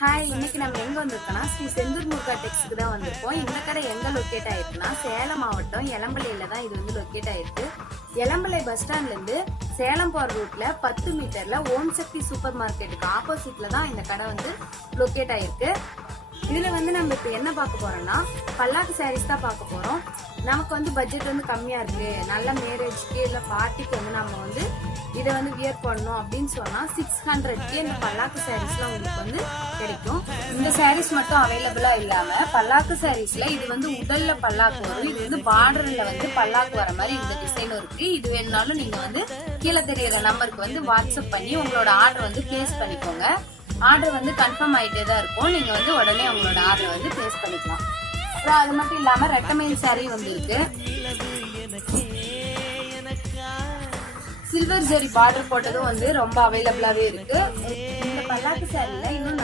Hi, இன்னைக்கு நம்ம எங்க வந்திருக்கோம்னா ஸ்ரீ செந்தூர் முருகா டெக்ஸ்க்கு தான் வந்திருக்கோம். இந்த கடை எங்க லொக்கேட் ஆயிருக்குன்னா சேலம் மாவட்டம் எலம்பலையில தான் இது வந்து லொக்கேட் ஆயிருக்கு. எலம்பலை பஸ் ஸ்டாண்ட்ல இருந்து சேலம் போற ரூட்ல 10 மீட்டர்ல ஓம் சக்தி சூப்பர் மார்க்கெட்டுக்கு ஆப்போசிட்ல தான் இந்த கடை வந்து லொக்கேட் ஆயிருக்கு. இதுல வந்து நம்ம இப்ப என்ன பார்க்க போறோம்னா பல்லாக்கு சாரீஸ் தான் பார்க்க போறோம். நமக்கு வந்து பட்ஜெட் வந்து கம்மியா இருக்கு, நல்ல மேரேஜ்க்கு இல்ல பார்ட்டிக்கு வந்து நம்ம வந்து இதை வந்து வியர் பண்ணணும் அப்படின்னு சொன்னா 600க்கு இந்த பல்லாக்கு சாரீஸ்ல உங்களுக்கு வந்து கிடைக்கும். இந்த சாரீஸ் மட்டும் அவைலபிளா இல்லாம பல்லாக்கு சாரீஸ்ல இது வந்து உடல்ல பல்லாக்கு வரும். இது வந்து பார்டர்ல வந்து பல்லாக்கு வர மாதிரி இந்த டிசைனும் இருக்கு. இது வேணும்னாலும் நீங்க வந்து கீழே தெரியற நம்பருக்கு வந்து வாட்ஸ்அப் பண்ணி உங்களோட ஆர்டர் வந்து பிளேஸ் பண்ணிக்கோங்க. ஆர்டர் வந்து கன்ஃபார்ம் ஆயிட்டே தான் இருக்கும். நீங்க வந்து உடனே உங்களோட ஆர்டர் வந்து பிளேஸ் பண்ணிக்கலாம். அப்புறம் அது மட்டும் இல்லாம ரெட்டமைல் சாரி வந்து இருக்கு. சில்வர் ஜெரி பார்டர் போட்டதும் வந்து ரொம்ப அவைலபிளாவே இருக்கு. இந்த பல்லாக்கு சாரில இன்னும்